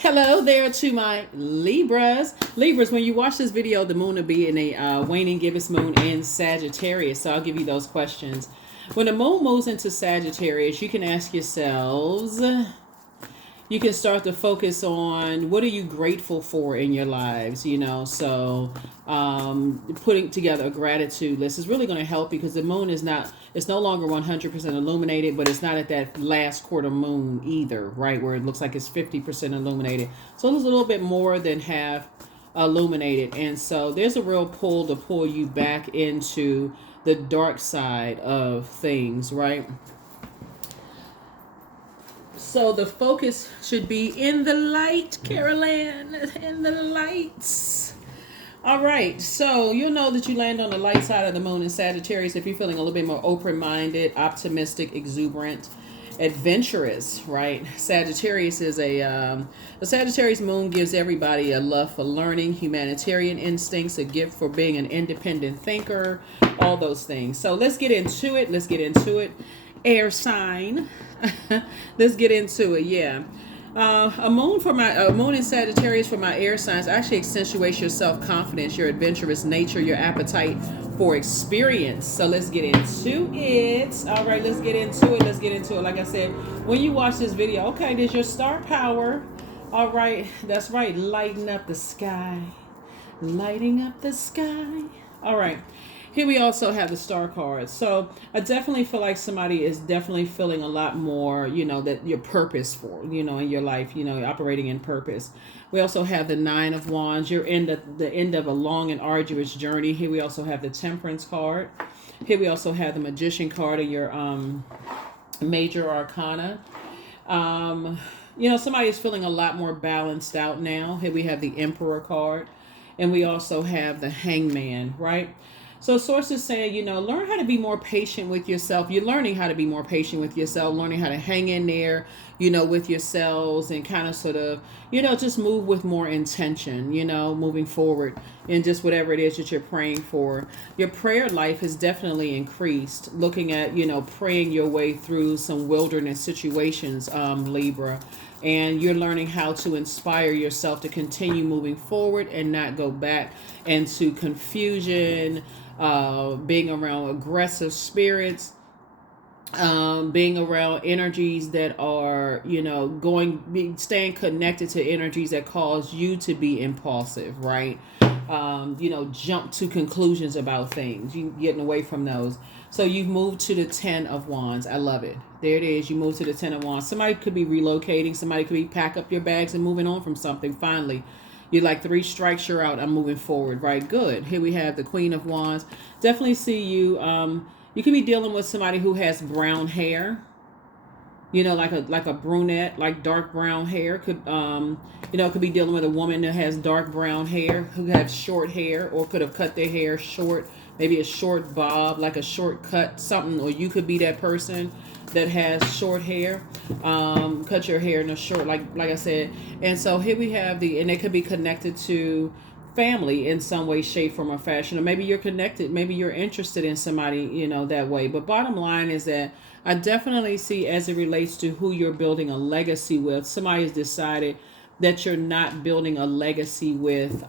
Hello there to my Libras. Libras, when you watch this video, the moon will be in a waning gibbous moon in Sagittarius. So I'll give you those questions. When the moon moves into Sagittarius, you can ask yourselves, you can start to focus on what are you grateful for in your lives, so putting together a gratitude list is really going to help because the moon is not, it's no longer 100% illuminated, but it's not at that last quarter moon either, right, where it looks like it's 50% illuminated. So it's a little bit more than half illuminated, and so there's a real pull to pull you back into the dark side of things, right? So the focus should be in the light, Carolyn, in the lights. All right, so you'll know that you land on the light side of the moon in Sagittarius if you're feeling a little bit more open-minded, optimistic, exuberant, adventurous, right? Sagittarius is the Sagittarius moon gives everybody a love for learning, humanitarian instincts, a gift for being an independent thinker, all those things. So let's get into it. Air sign. Let's get into it. Yeah. A moon in Sagittarius for my air signs actually accentuates your self-confidence, your adventurous nature, your appetite for experience. So let's get into it. All right, let's get into it. Like I said, when you watch this video, okay, there's your star power. All right, that's right. Lighting up the sky. All right. Here we also have the star cards. So I definitely feel like somebody is definitely feeling a lot more, that you're purposeful, in your life, operating in purpose. We also have the Nine of Wands. You're in the end of a long and arduous journey. Here we also have the Temperance card. Here we also have the Magician card of your major arcana. Somebody is feeling a lot more balanced out now. Here we have the Emperor card. And we also have the Hangman, right? So sources say, learn how to be more patient with yourself. You're learning how to be more patient with yourself, learning how to hang in there, with yourselves and kind of sort of, just move with more intention, moving forward in just whatever it is that you're praying for. Your prayer life has definitely increased, looking at, praying your way through some wilderness situations, Libra. And you're learning how to inspire yourself to continue moving forward and not go back into confusion, being around aggressive spirits, being around energies that are, staying connected to energies that cause you to be impulsive, right? Jump to conclusions about things. You getting away from those. So you've moved to the 10 of Wands. I love it. There it is. You moved to the 10 of Wands. Somebody could be relocating. Somebody could be pack up your bags and moving on from something. Finally, you're like 3 strikes, you're out. I'm moving forward. Right. Good. Here we have the Queen of Wands. Definitely see you. You could be dealing with somebody who has brown hair. Like a brunette, like dark brown hair. Could could be dealing with a woman that has dark brown hair, who has short hair, or could have cut their hair short, maybe a short bob, like a short cut, something. Or you could be that person that has short hair. Cut your hair in a short, like I said. And so here we have and it could be connected to family in some way, shape, form, or fashion. Or maybe you're connected, maybe you're interested in somebody, that way. But bottom line is that I definitely see, as it relates to who you're building a legacy with, somebody has decided that you're not building a legacy with,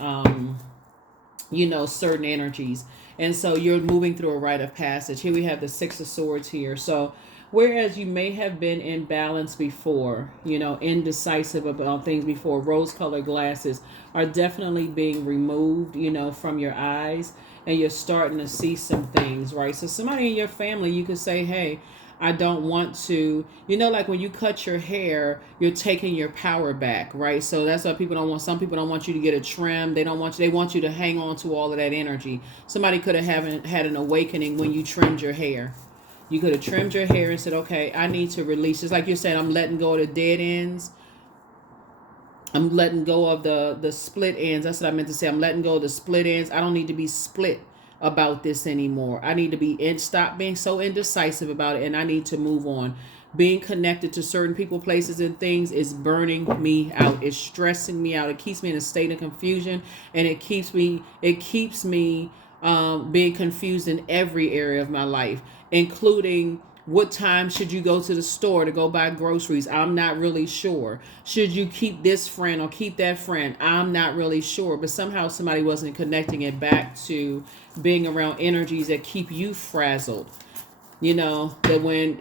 certain energies. And so you're moving through a rite of passage. Here we have the Six of Swords here. So whereas you may have been in balance before, indecisive about things before, rose-colored glasses are definitely being removed, from your eyes, and you're starting to see some things, right? So somebody in your family, you could say, hey, I don't want to, like when you cut your hair, you're taking your power back, right? So that's why some people don't want you to get a trim. They want you to hang on to all of that energy. Somebody could have had an awakening when you trimmed your hair. You could have trimmed your hair and said, okay, I need to release. Just like you're saying, I'm letting go of the dead ends. I'm letting go of the split ends. That's what I meant to say. I'm letting go of the split ends. I don't need to be split about this anymore. I need to stop being so indecisive about it, and I need to move on. Being connected to certain people, places, and things is burning me out. It's stressing me out. It keeps me in a state of confusion, and it keeps me being confused in every area of my life, including What time should you go to the store to go buy groceries? I'm not really sure. Should you keep this friend or keep that friend? I'm not really sure. But somehow somebody wasn't connecting it back to being around energies that keep you frazzled. You know, that when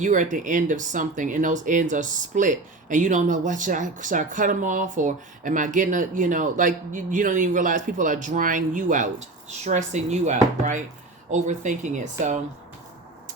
you are at the end of something and those ends are split and you don't know what should I cut them off, or am I getting a, like you don't even realize people are drying you out, stressing you out, right? Overthinking it. So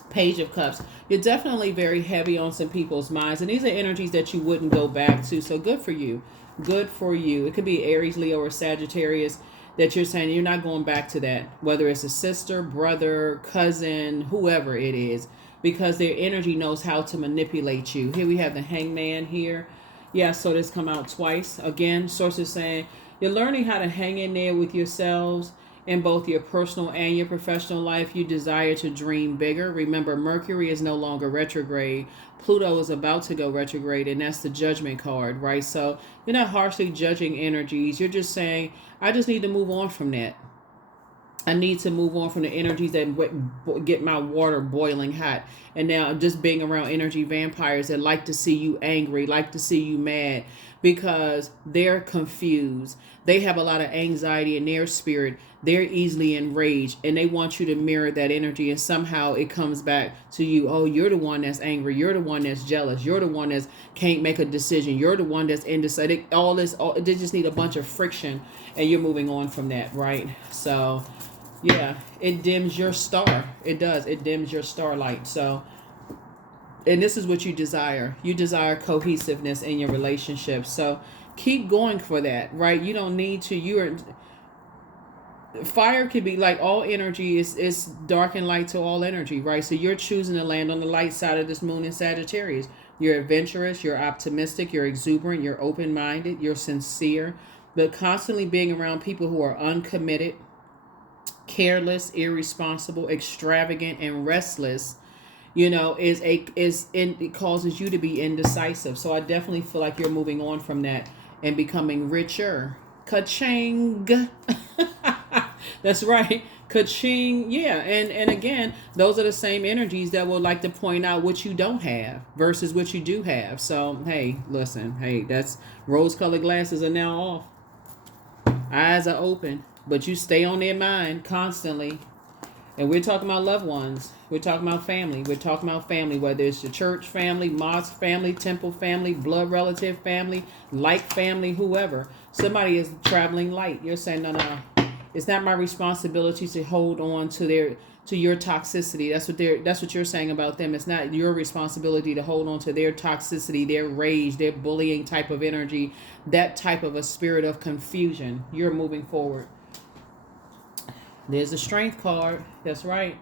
Page of Cups, you're definitely very heavy on some people's minds, and these are energies that you wouldn't go back to. So good for you. Good for you. It could be Aries, Leo, or Sagittarius that you're saying you're not going back to that, whether it's a sister, brother, cousin, whoever it is, because their energy knows how to manipulate you. Here we have the Hangman here. Yeah, so this come out twice. Again, sources saying you're learning how to hang in there with yourselves in both your personal and your professional life. You desire to dream bigger. Remember, Mercury is no longer retrograde. Pluto is about to go retrograde, and that's the Judgment card, right? So you're not harshly judging energies. You're just saying, I just need to move on from that. I need to move on from the energies that get my water boiling hot. And now I'm just being around energy vampires that like to see you angry, like to see you mad, because they're confused. They have a lot of anxiety in their spirit. They're easily enraged, and they want you to mirror that energy. And somehow it comes back to you. Oh, you're the one that's angry. You're the one that's jealous. You're the one that can't make a decision. You're the one that's indecisive. They just need a bunch of friction, and you're moving on from that, right? So yeah, it dims your star. It does. It dims your starlight. So, and this is what you desire. You desire cohesiveness in your relationship. So keep going for that, right? You don't need to. Fire can be like all energy is dark and light to all energy, right? So you're choosing to land on the light side of this moon in Sagittarius. You're adventurous, you're optimistic, you're exuberant, you're open-minded, you're sincere, but constantly being around people who are uncommitted, careless, irresponsible, extravagant, and restless, it causes you to be indecisive. So I definitely feel like you're moving on from that and becoming richer. Ka-ching. That's right. Ka-ching. Yeah. And again, those are the same energies that will like to point out what you don't have versus what you do have. So, hey, listen, that's rose-colored glasses are now off. Eyes are open, but you stay on their mind constantly. And we're talking about loved ones. We're talking about family. We're talking about family, whether it's your church family, mosque family, temple family, blood relative family, light family, whoever. Somebody is traveling light. You're saying, no. It's not my responsibility to hold on to your toxicity. That's what you're saying about them. It's not your responsibility to hold on to their toxicity, their rage, their bullying type of energy, that type of a spirit of confusion. You're moving forward. There's the Strength card. That's right.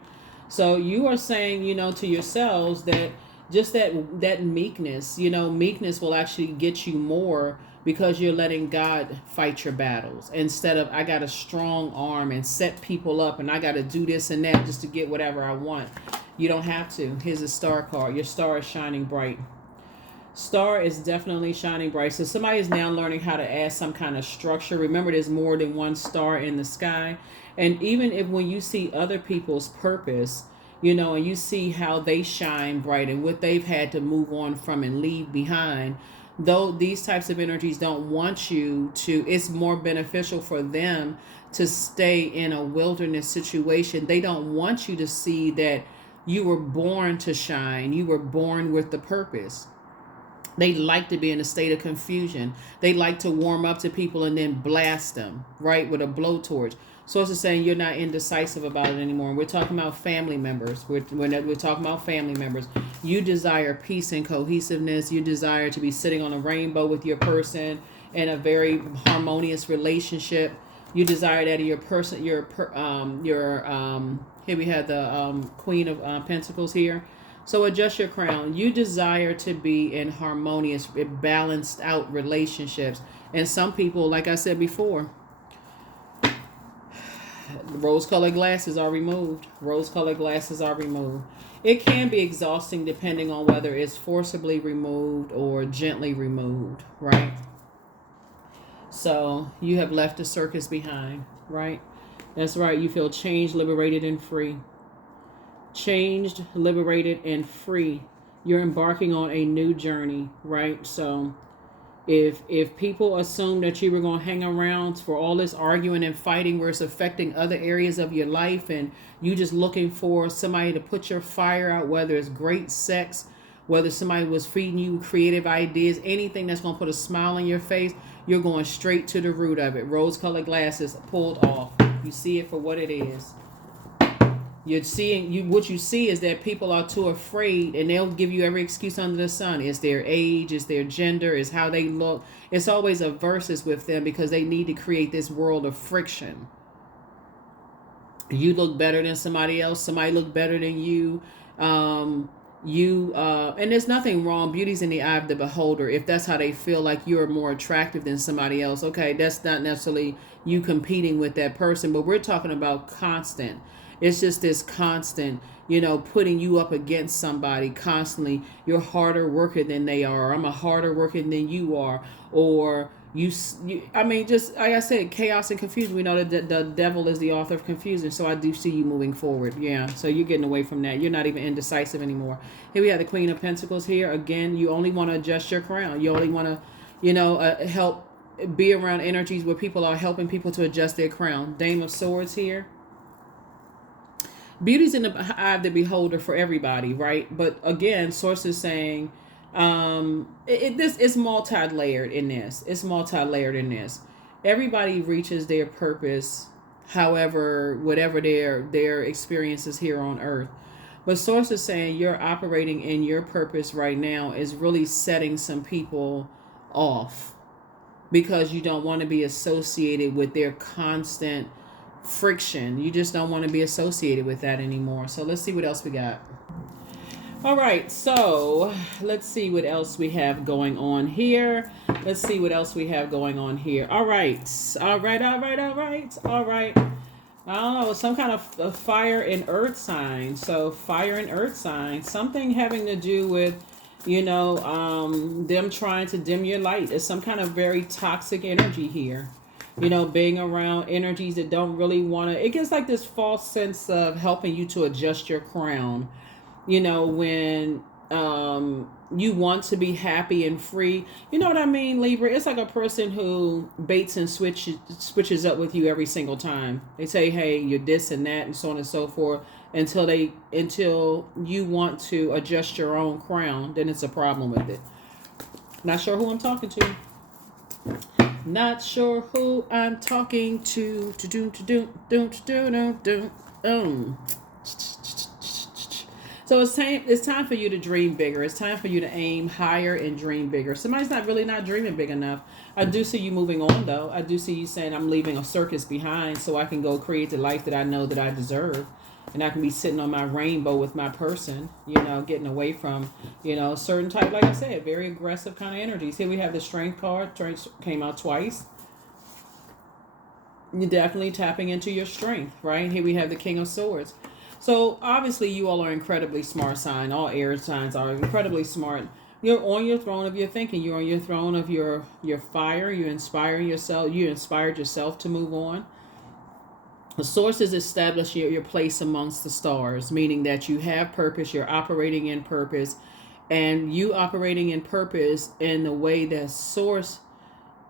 So you are saying, to yourselves that just that meekness, meekness will actually get you more because you're letting God fight your battles instead of I got a strong arm and set people up and I got to do this and that just to get whatever I want. You don't have to. Here's a star card. Your star is shining bright. Star is definitely shining bright. So somebody is now learning how to add some kind of structure. Remember, there's more than one star in the sky. And even if when you see other people's purpose, and you see how they shine bright and what they've had to move on from and leave behind, though these types of energies don't want you to, it's more beneficial for them to stay in a wilderness situation. They don't want you to see that you were born to shine. You were born with the purpose. They like to be in a state of confusion. They like to warm up to people and then blast them, right, with a blowtorch. So it's saying you're not indecisive about it anymore. We're talking about family members. We're talking about family members. You desire peace and cohesiveness. You desire to be sitting on a rainbow with your person in a very harmonious relationship. You desire that in your person. Here we have the Queen of Pentacles here. So adjust your crown. You desire to be in harmonious, balanced out relationships. And some people, like I said before, rose-colored glasses are removed. Rose-colored glasses are removed. It can be exhausting depending on whether it's forcibly removed or gently removed, right? So you have left the circus behind, right? That's right. You feel changed, liberated, and free. changed, liberated, and free. You're embarking on a new journey, right? So if people assume that you were going to hang around for all this arguing and fighting where it's affecting other areas of your life, and you just looking for somebody to put your fire out, whether it's great sex, whether somebody was feeding you creative ideas, anything that's going to put a smile on your face, you're going straight to the root of it. Rose colored glasses pulled off. You see it for what it is. You're seeing what you see is that people are too afraid, and they'll give you every excuse under the sun. It's their age, it's their gender, it's how they look. It's always a versus with them because they need to create this world of friction. You look better than somebody else, somebody look better than you. And there's nothing wrong. Beauty's in the eye of the beholder. If that's how they feel like you're more attractive than somebody else, okay, that's not necessarily you competing with that person, but we're talking about constant. It's just this constant, putting you up against somebody constantly. You're harder worker than they are. I'm a harder worker than you are. Or just like I said, chaos and confusion. We know that the devil is the author of confusion. So I do see you moving forward. Yeah. So you're getting away from that. You're not even indecisive anymore. Here we have the Queen of Pentacles here. Again, you only want to adjust your crown. You only want to, help be around energies where people are helping people to adjust their crown. Dame of Swords here. Beauty's in the eye of the beholder for everybody, right? But again, sources saying this is multi-layered in this. It's multi-layered in this. Everybody reaches their purpose, however, whatever their experiences here on earth. But sources saying you're operating in your purpose right now is really setting some people off because you don't want to be associated with their constant friction. You just don't want to be associated with that anymore. So let's see what else we got. All right, so let's see what else we have going on here. Let's see what else we have going on here. All right. I don't know, some kind of fire and earth sign. So fire and earth sign, something having to do with them trying to dim your light. It's some kind of very toxic energy here. Being around energies that don't really want to, it gives like this false sense of helping you to adjust your crown. When you want to be happy and free. You know what I mean, Libra? It's like a person who baits and switches up with you every single time. They say, hey, you're this and that and so on and so forth until you want to adjust your own crown. Then it's a problem with it. Not sure who I'm talking to. Not sure who I'm talking to. So it's time for you to dream bigger. It's time for you to aim higher and dream bigger. Somebody's not dreaming big enough. I do see you moving on, though. I do see you saying I'm leaving a circus behind so I can go create the life that I know that I deserve. And I can be sitting on my rainbow with my person, getting away from, certain type, like I said, very aggressive kind of energies. Here we have the Strength card. Strength came out twice. You're definitely tapping into your strength, right? Here we have the King of Swords. So obviously you all are incredibly smart sign. All air signs are incredibly smart. You're on your throne of your thinking. You're on your throne of your fire. You're inspiring yourself. You inspired yourself to move on. The sources establish your place amongst the stars, meaning that you have purpose, you're operating in purpose, and you operating in purpose in the way that source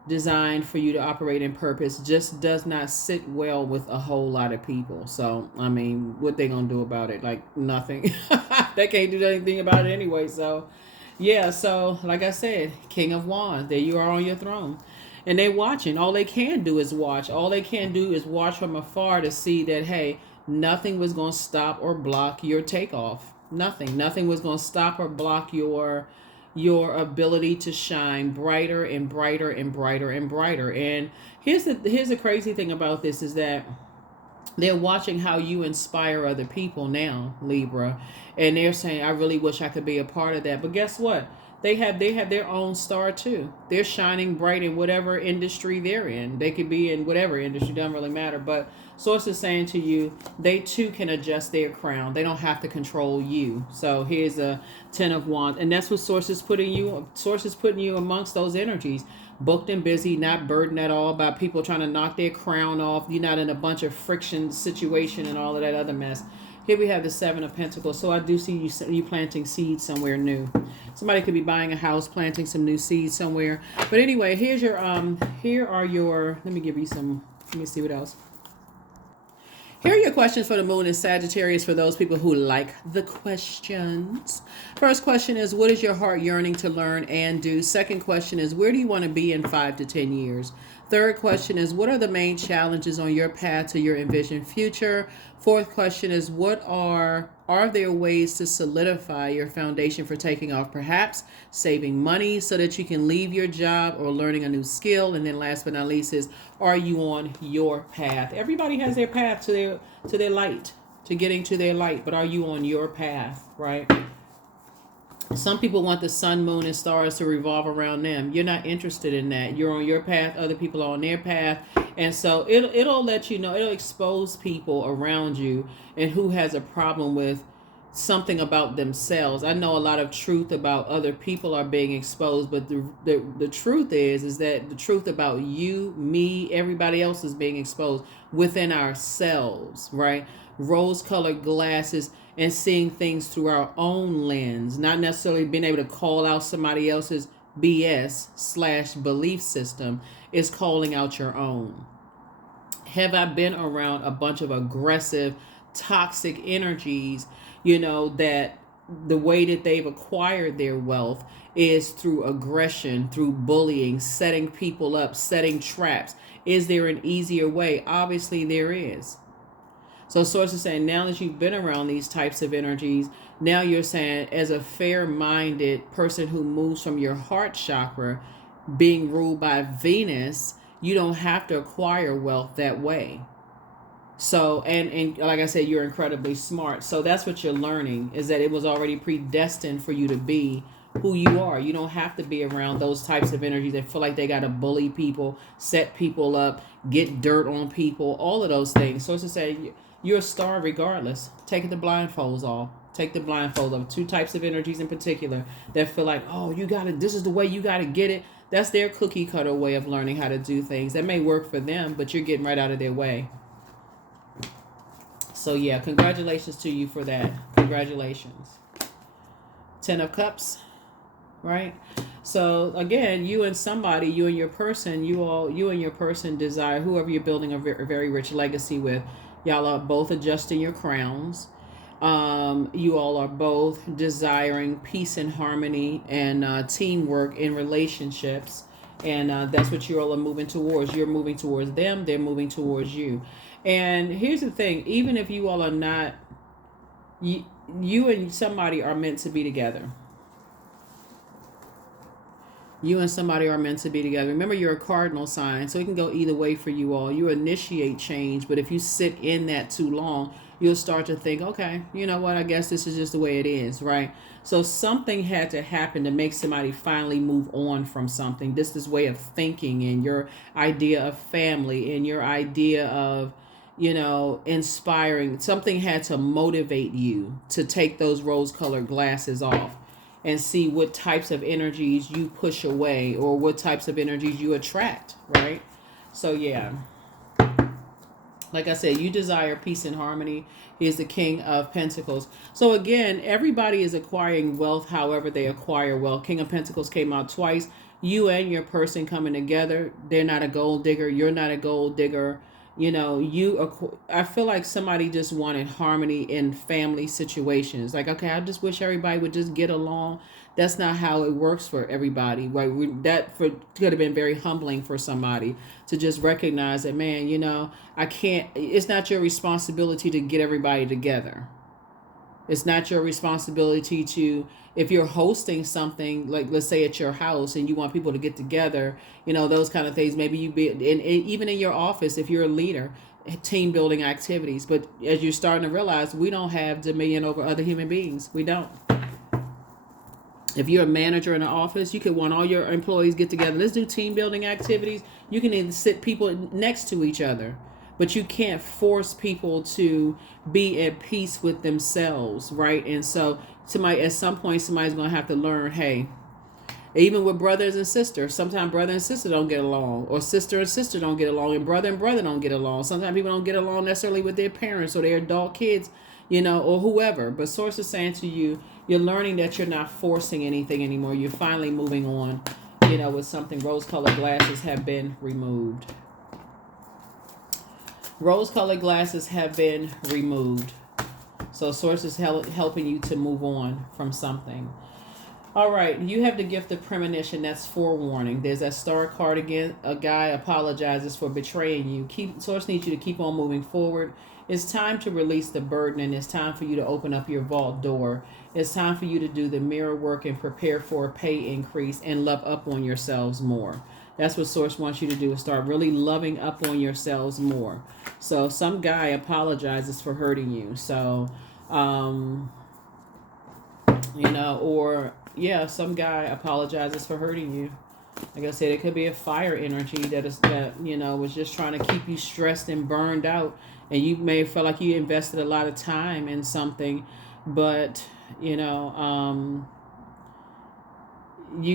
designed for you to operate in purpose just does not sit well with a whole lot of people. So, I mean, what they gonna do about it? Like, nothing. They can't do anything about it anyway. So, yeah, so like I said, King of Wands, there you are on your throne. And they're watching. All they can do is watch. All they can do is watch from afar to see that, hey, nothing was going to stop or block your takeoff. Nothing was going to stop or block your ability to shine brighter and brighter and brighter and brighter. And here's the crazy thing about this is that they're watching how you inspire other people now, Libra. And they're saying, I really wish I could be a part of that. But guess what? They have their own star too. They're shining bright in whatever industry they're in. They could be in whatever industry, doesn't really matter. But source is saying to you, they too can adjust their crown. They don't have to control you. So here's a 10 of Wands. And that's what source is putting you amongst those energies. Booked and busy, not burdened at all by people trying to knock their crown off. You're not in a bunch of friction situation and all of that other mess. Here we have the Seven of Pentacles. So I do see you planting seeds somewhere new. Somebody could be buying a house, planting some new seeds somewhere. But anyway, here's your here are your, let me give you some, let me see what else. Here are your questions for the moon in Sagittarius for those people who like the questions. First question is, what is your heart yearning to learn and do? Second question is, where do you want to be in 5 to 10 years? Third question is, what are the main challenges on your path to your envisioned future? Fourth question is, are there ways to solidify your foundation for taking off, perhaps saving money so that you can leave your job or learning a new skill? And then last but not least is, are you on your path? Everybody has their path to their light, to getting to their light, but are you on your path, right? Some people want the sun, moon, and stars to revolve around them. You're not interested in that. You're on your path. Other people are on their path. And so it'll let you know. It'll expose people around you and who has a problem with something about themselves. I know a lot of truth about other people are being exposed, but the truth is that the truth about you, me, everybody else is being exposed within ourselves, right? Rose-colored glasses and seeing things through our own lens, not necessarily being able to call out somebody else's BS/belief system, is calling out your own. Have I been around a bunch of aggressive, toxic energies, that the way that they've acquired their wealth is through aggression, through bullying, setting people up, setting traps? Is there an easier way? Obviously there is. So source is saying, now that you've been around these types of energies, now you're saying, as a fair-minded person who moves from your heart chakra, being ruled by Venus, you don't have to acquire wealth that way. So, and like I said, you're incredibly smart. So that's what you're learning, is that it was already predestined for you to be who you are. You don't have to be around those types of energies that feel like they got to bully people, set people up, get dirt on people, all of those things. So it's to say, you're a star regardless. Take the blindfolds off. Take the blindfold off. Two types of energies in particular that feel like, oh, this is the way you got to get it. That's their cookie cutter way of learning how to do things. That may work for them, but you're getting right out of their way. So yeah, congratulations to you for that. Congratulations. 10 of Cups, right? So again, you and your person desire, whoever you're building a very rich legacy with, y'all are both adjusting your crowns. You all are both desiring peace and harmony and teamwork in relationships. And that's what you all are moving towards. You're moving towards them. They're moving towards you. And here's the thing. Even if you all are not, you and somebody are meant to be together. You and somebody are meant to be together. Remember, you're a cardinal sign, so it can go either way for you all. You initiate change, but if you sit in that too long, you'll start to think, okay, you know what, I guess this is just the way it is, right? So something had to happen to make somebody finally move on from something. This way of thinking and your idea of family and your idea of, inspiring. Something had to motivate you to take those rose-colored glasses off and see what types of energies you push away or what types of energies you attract, right? So yeah, like I said, you desire peace and harmony. He is the King of Pentacles. So again, everybody is acquiring wealth however they acquire wealth. King of Pentacles came out twice. You and your person coming together. They're not a gold digger. You're not a gold digger. I feel like somebody just wanted harmony in family situations. Like, okay, I just wish everybody would just get along. That's not how it works for everybody, right? Could have been very humbling for somebody to just recognize that, man, it's not your responsibility to get everybody together. It's not your responsibility to, if you're hosting something, like let's say at your house and you want people to get together, those kind of things. Maybe even in your office, if you're a leader, team building activities. But as you're starting to realize, we don't have dominion over other human beings. We don't. If you're a manager in an office, you could want all your employees get together. Let's do team building activities. You can even sit people next to each other. But you can't force people to be at peace with themselves, right? And so at some point, somebody's going to have to learn, hey, even with brothers and sisters, sometimes brother and sister don't get along, or sister and sister don't get along, and brother don't get along. Sometimes people don't get along necessarily with their parents or their adult kids. or whoever. But Source is saying to you, you're learning that you're not forcing anything anymore. You're finally moving on, with something. Rose-colored glasses have been removed. Rose-colored glasses have been removed. So Source is helping you to move on from something. All right, you have the gift of premonition. That's forewarning. There's that star card again. A guy apologizes for betraying you. Source needs you to keep on moving forward. It's time to release the burden, and it's time for you to open up your vault door. It's time for you to do the mirror work and prepare for a pay increase and love up on yourselves more. That's what Source wants you to do, is start really loving up on yourselves more. So some guy apologizes for hurting you. So, some guy apologizes for hurting you. Like I said, it could be a fire energy that was just trying to keep you stressed and burned out. And you may feel like you invested a lot of time in something, but, you're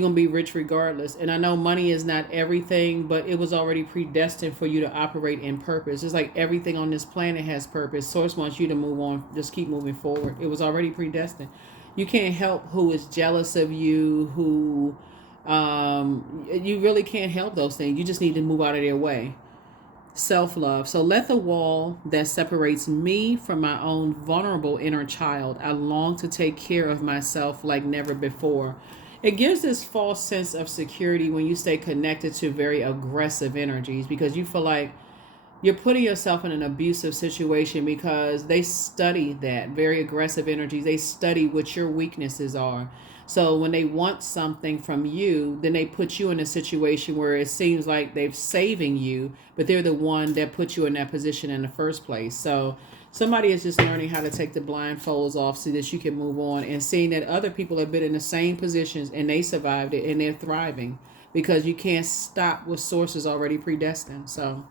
going to be rich regardless. And I know money is not everything, but it was already predestined for you to operate in purpose. It's like everything on this planet has purpose. Source wants you to move on. Just keep moving forward. It was already predestined. You can't help who is jealous of you, who you really can't help those things. You just need to move out of their way. Self-love. So let the wall that separates me from my own vulnerable inner child. I long to take care of myself like never before. It gives this false sense of security when you stay connected to very aggressive energies, because you feel like you're putting yourself in an abusive situation, because they study that very aggressive energies. They study what your weaknesses are. So when they want something from you, then they put you in a situation where it seems like they're saving you, but they're the one that put you in that position in the first place. So somebody is just learning how to take the blindfolds off so that you can move on, and seeing that other people have been in the same positions and they survived it and they're thriving, because you can't stop what Source is already predestined. So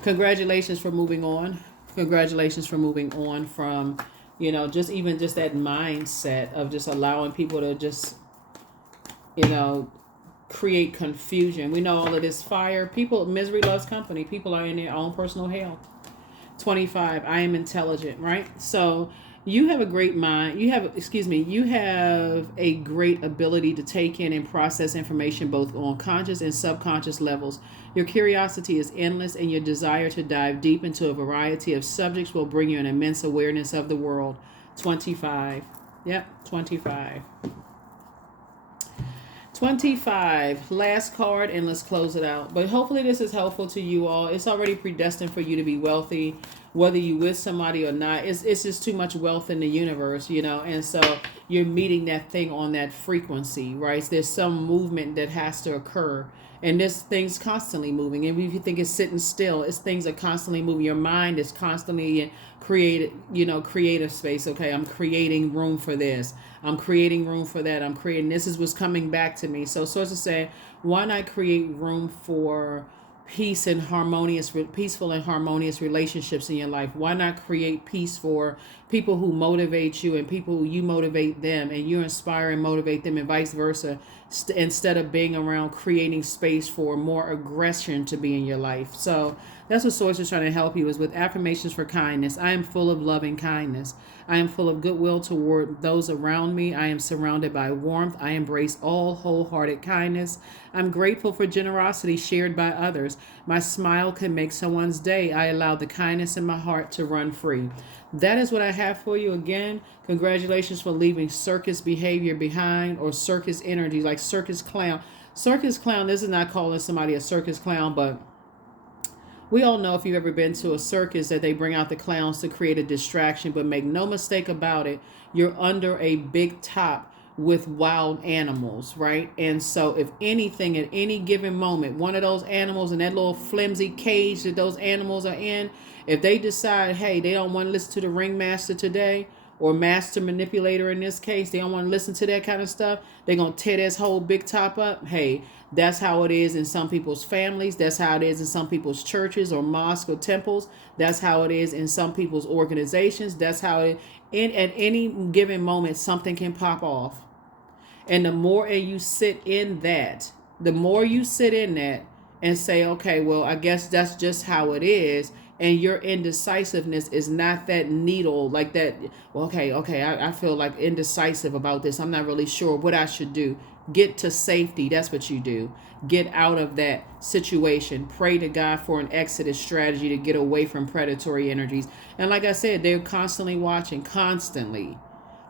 congratulations for moving on. Congratulations for moving on from, just that mindset of just allowing people to just, create confusion. We know all of this fire. Misery loves company. People are in their own personal hell. 25, I am intelligent, right? So you have a great mind. You have a great ability to take in and process information both on conscious and subconscious levels. Your curiosity is endless, and your desire to dive deep into a variety of subjects will bring you an immense awareness of the world. 25. Yep, 25. 25, last card, and let's close it out. But hopefully this is helpful to you all. It's already predestined for you to be wealthy, whether you with somebody or not. It's just too much wealth in the universe, and so you're meeting that thing on that frequency, right? There's some movement that has to occur, and this thing's constantly moving. And if you think it's sitting still, things are constantly moving. Your mind is constantly in creative space. Okay, I'm creating room for this. I'm creating room for that. I'm creating, this is what's coming back to me. So Source is saying, why not create room for peaceful and harmonious relationships in your life? Why not create peace for people who motivate you and people who you motivate them, and you inspire and motivate them, and vice versa, instead of being around creating space for more aggression to be in your life? So that's what Source is trying to help you, is with affirmations for kindness. I am full of loving kindness. I am full of goodwill toward those around me. I am surrounded by warmth. I embrace all wholehearted kindness. I'm grateful for generosity shared by others. My smile can make someone's day. I allow the kindness in my heart to run free. That is what I have for you. Again, congratulations for leaving circus behavior behind, or circus energy, like circus clown. Circus clown, this is not calling somebody a circus clown, but we all know, if you've ever been to a circus, that they bring out the clowns to create a distraction. But make no mistake about it, you're under a big top with wild animals, right? And so if anything, at any given moment, one of those animals in that little flimsy cage that those animals are in, if they decide, hey, they don't want to listen to the ringmaster today, or master manipulator in this case, they don't want to listen to that kind of stuff, they're going to tear this whole big top up. Hey, that's how it is in some people's families. That's how it is in some people's churches or mosques or temples. That's how it is in some people's organizations. That's how at any given moment, something can pop off. And the more you sit in that, and say, okay, well, I guess that's just how it is, And your indecisiveness is not that needle like that. Well, okay, I feel like indecisive about this. I'm not really sure what I should do. Get to safety. That's what you do. Get out of that situation. Pray to God for an exodus strategy to get away from predatory energies. And like I said, they're constantly watching, constantly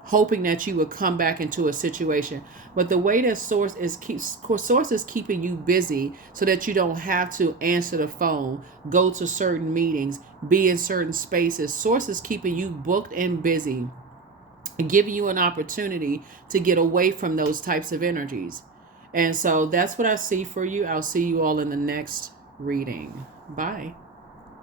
hoping that you would come back into a situation. But the way that source is keeping you busy so that you don't have to answer the phone, go to certain meetings, be in certain spaces. Source is keeping you booked and busy and giving you an opportunity to get away from those types of energies. And so that's what I see for you. I'll see you all in the next reading. Bye.